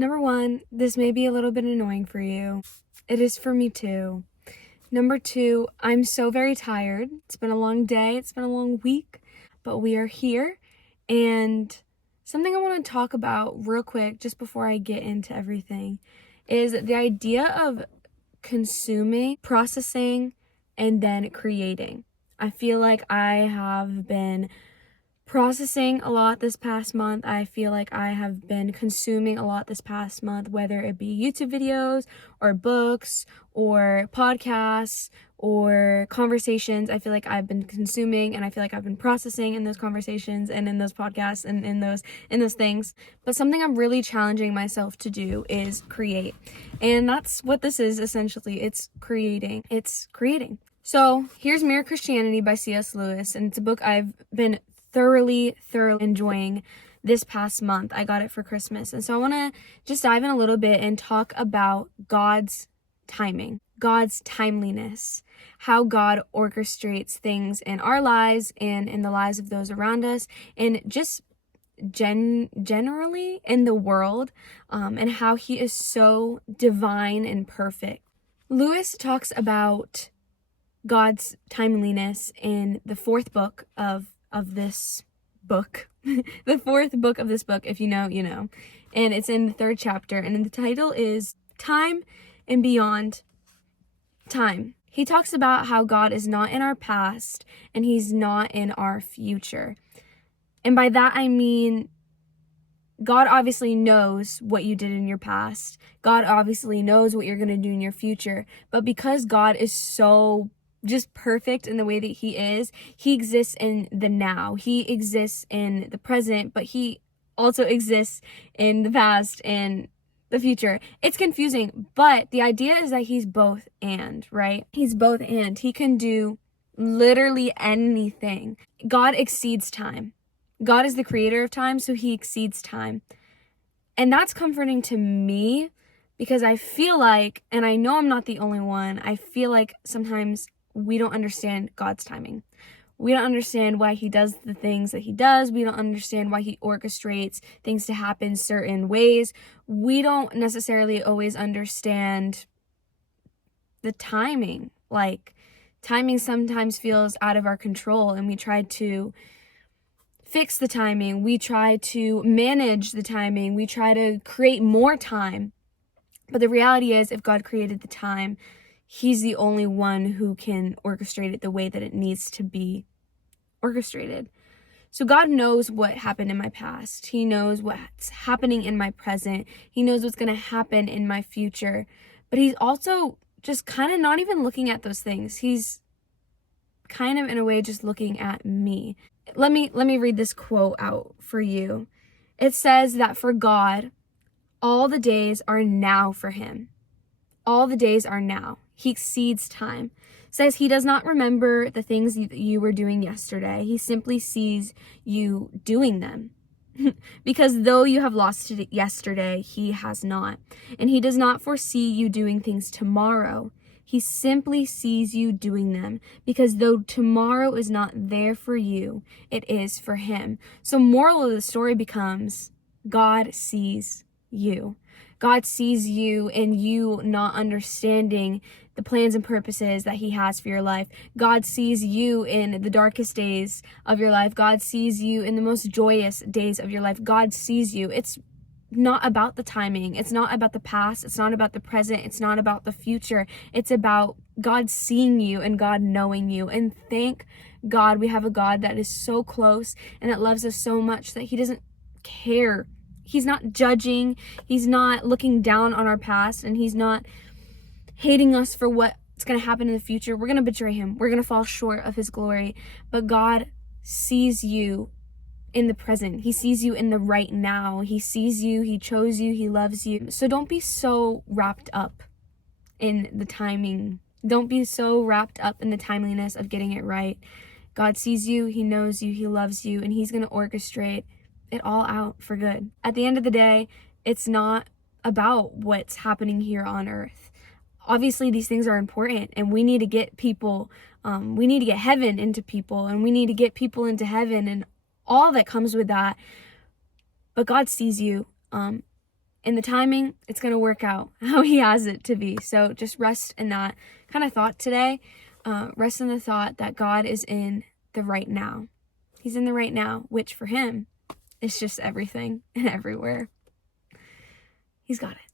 Number one, this may be a little bit annoying for you. It is for me too. Number two, I'm so very tired. It's been a long day, it's been a long week, but we are here. And something I want to talk about real quick, just before I get into everything, is the idea of consuming, processing, and then creating. I feel like I have been processing a lot this past month. I feel like I have been consuming a lot this past month, whether it be YouTube videos or books or podcasts or conversations. I feel like I've been consuming, and I feel like I've been processing in those conversations and in those podcasts and in those things. But something I'm really challenging myself to do is create. And that's what this is essentially. It's creating. So here's Mere Christianity by C.S. Lewis, and it's a book I've been thoroughly enjoying this past month. I got it for Christmas. And so I want to just dive in a little bit and talk about God's timing, God's timeliness, how God orchestrates things in our lives and in the lives of those around us, and just generally in the world, and how he is so divine and perfect. Lewis talks about God's timeliness in the fourth book of this book. The fourth book of this book, if you know, you know. And it's in the third chapter, and the title is Time and Beyond Time. He talks about how God is not in our past and he's not in our future. And by that I mean God obviously knows what you did in your past. God obviously knows what you're going to do in your future. But because God is so just perfect in the way that he is, he exists in the now. He exists in the present, but he also exists in the past and the future. It's confusing, but the idea is that he's both and, right? He's both and. He can do literally anything. God exceeds time. God is the creator of time, so he exceeds time. And that's comforting to me because I feel like, and I know I'm not the only one, I feel like sometimes we don't understand God's timing. We don't understand why he does the things that he does. We don't understand why he orchestrates things to happen certain ways. We don't necessarily always understand the timing. Like, timing sometimes feels out of our control, and we try to fix the timing. We try to manage the timing. We try to create more time. But the reality is, if God created the time, he's the only one who can orchestrate it the way that it needs to be orchestrated. So God knows what happened in my past. He knows what's happening in my present. He knows what's going to happen in my future. But he's also just kind of not even looking at those things. He's kind of in a way just looking at me. Let me read this quote out for you. It says that for God, all the days are now for him. All the days are now. He exceeds time. Says he does not remember the things you were doing yesterday. He simply sees you doing them. Because though you have lost it yesterday, he has not. And he does not foresee you doing things tomorrow. He simply sees you doing them. Because though tomorrow is not there for you, it is for him. So moral of the story becomes, God sees you. God sees you and you not understanding the plans and purposes that he has for your life. God sees you in the darkest days of your life. God sees you in the most joyous days of your life. God sees you. It's not about the timing. It's not about the past. It's not about the present. It's not about the future. It's about God seeing you and God knowing you. And thank God we have a God that is so close and that loves us so much that he doesn't care. He's not judging. He's not looking down on our past, and he's not hating us for what's going to happen in the future. We're going to betray him. We're going to fall short of his glory. But God sees you in the present. He sees you in the right now. He sees you. He chose you. He loves you. So don't be so wrapped up in the timing. Don't be so wrapped up in the timeliness of getting it right. God sees you. He knows you. He loves you. And he's going to orchestrate it all out for good. At the end of the day, it's not about what's happening here on earth. Obviously, these things are important, and we need to get people, we need to get heaven into people, and we need to get people into heaven and all that comes with that. But God sees you, in the timing, it's going to work out how he has it to be. So just rest in that kind of thought today. Rest in the thought that God is in the right now. He's in the right now, which for him is just everything and everywhere. He's got it.